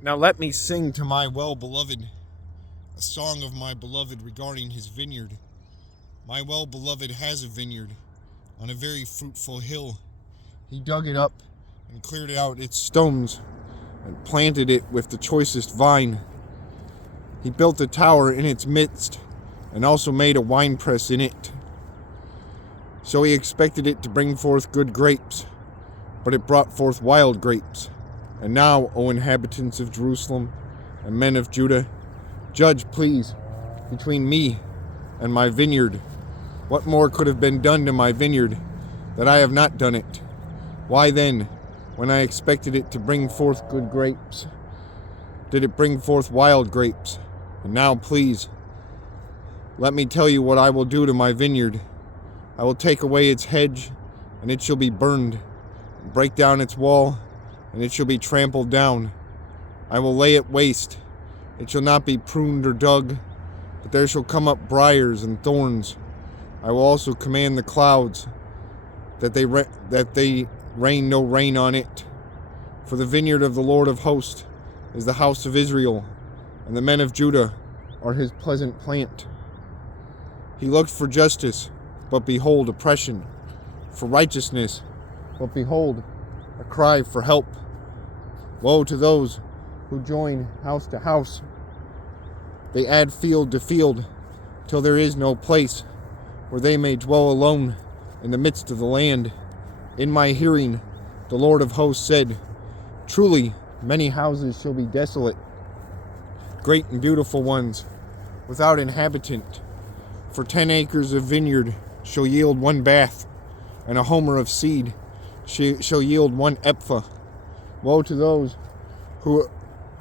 Now let me sing to my well-beloved a song of my beloved regarding his vineyard. My well-beloved has a vineyard on a very fruitful hill. He dug it up and cleared out its stones and planted it with the choicest vine. He built a tower in its midst and also made a winepress in it. So he expected it to bring forth good grapes, but it brought forth wild grapes. And now, O inhabitants of Jerusalem and men of Judah, judge, please, between me and my vineyard. What more could have been done to my vineyard that I have not done it? Why then, when I expected it to bring forth good grapes, did it bring forth wild grapes? And now, please, let me tell you what I will do to my vineyard. I will take away its hedge, and it shall be burned, and break down its wall, and it shall be trampled down. I will lay it waste. It shall not be pruned or dug, but there shall come up briars and thorns. I will also command the clouds that they rain no rain on it. For the vineyard of the Lord of hosts is the house of Israel, and the men of Judah are his pleasant plant. He looked for justice, but behold, oppression, for righteousness, but behold, a cry for help. Woe to those who join house to house. They add field to field, till there is no place where they may dwell alone in the midst of the land. In my hearing, the Lord of hosts said, truly, many houses shall be desolate, great and beautiful ones, without inhabitant. For 10 acres of vineyard shall yield 1 bath, and a homer of seed shall yield 1 ephah. Woe to those who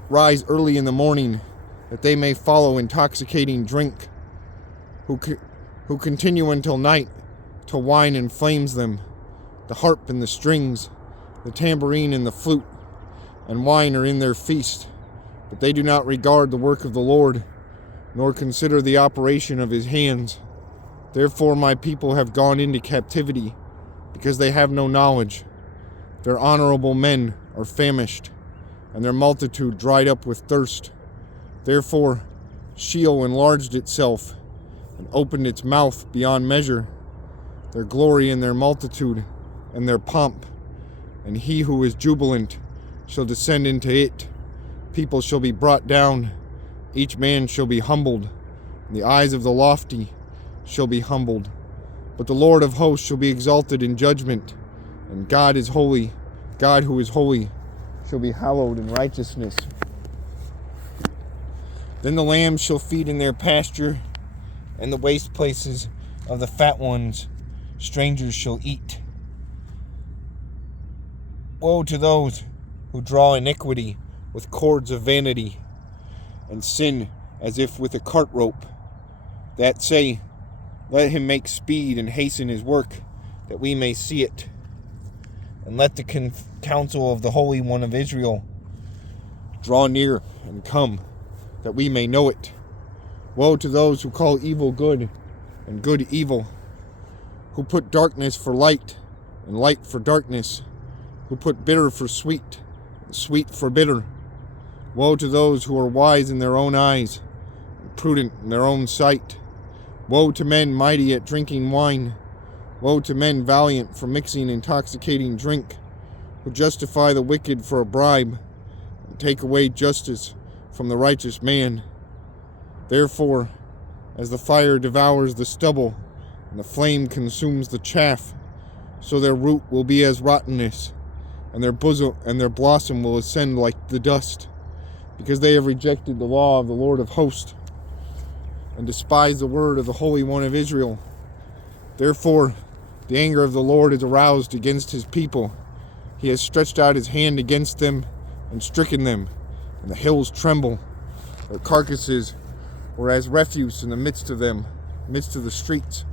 rise early in the morning, that they may follow intoxicating drink, who continue until night, till wine inflames them, the harp and the strings, the tambourine and the flute, and wine are in their feast. But they do not regard the work of the Lord, nor consider the operation of his hands. Therefore my people have gone into captivity, because they have no knowledge. Their honorable men are famished, and their multitude dried up with thirst. Therefore Sheol enlarged itself, and opened its mouth beyond measure. Their glory and their multitude, and their pomp, and he who is jubilant shall descend into it. People shall be brought down, each man shall be humbled, and the eyes of the lofty shall be humbled. But the Lord of hosts shall be exalted in judgment, and God is holy. God who is holy shall be hallowed in righteousness. Then the lambs shall feed in their pasture, and the waste places of the fat ones strangers shall eat. Woe to those who draw iniquity with cords of vanity, and sin as if with a cart rope, that say, let him make speed and hasten his work, that we may see it. And let the counsel of the Holy One of Israel draw near and come, that we may know it. Woe to those who call evil good and good evil, who put darkness for light and light for darkness, who put bitter for sweet and sweet for bitter. Woe to those who are wise in their own eyes and prudent in their own sight. Woe to men mighty at drinking wine. Woe to men valiant for mixing intoxicating drink, who justify the wicked for a bribe and take away justice from the righteous man. Therefore, as the fire devours the stubble and the flame consumes the chaff, so their root will be as rottenness, and their bosom and their blossom will ascend like the dust, because they have rejected the law of the Lord of hosts and despised the word of the Holy One of Israel. Therefore, the anger of the Lord is aroused against his people. He has stretched out his hand against them and stricken them, and the hills tremble. Their carcasses were as refuse in the midst of them, midst of the streets.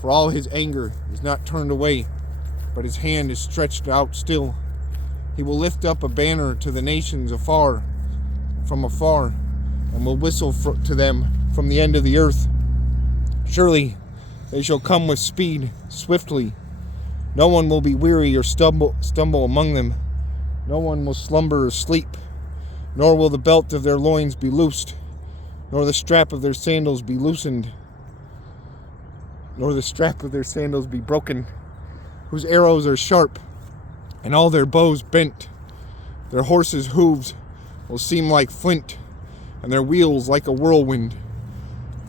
For all his anger is not turned away, but his hand is stretched out still. He will lift up a banner to the nations from afar, and will whistle to them from the end of the earth. Surely they shall come with speed, swiftly. No one will be weary or stumble among them. No one will slumber or sleep. nor will the belt of their loins be loosed, nor the strap of their sandals be loosened, nor the strap of their sandals be broken, whose arrows are sharp, and all their bows bent. Their horses' hooves will seem like flint, and their wheels like a whirlwind.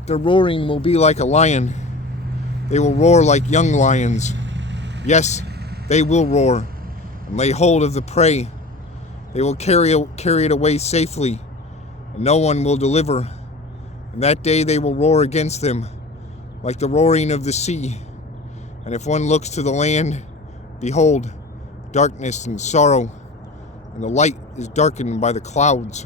Their roaring will be like a lion. They will roar like young lions. Yes, they will roar, and lay hold of the prey. They will carry it away safely, and no one will deliver. And that day they will roar against them, like the roaring of the sea. And if one looks to the land, behold, darkness and sorrow, and the light is darkened by the clouds.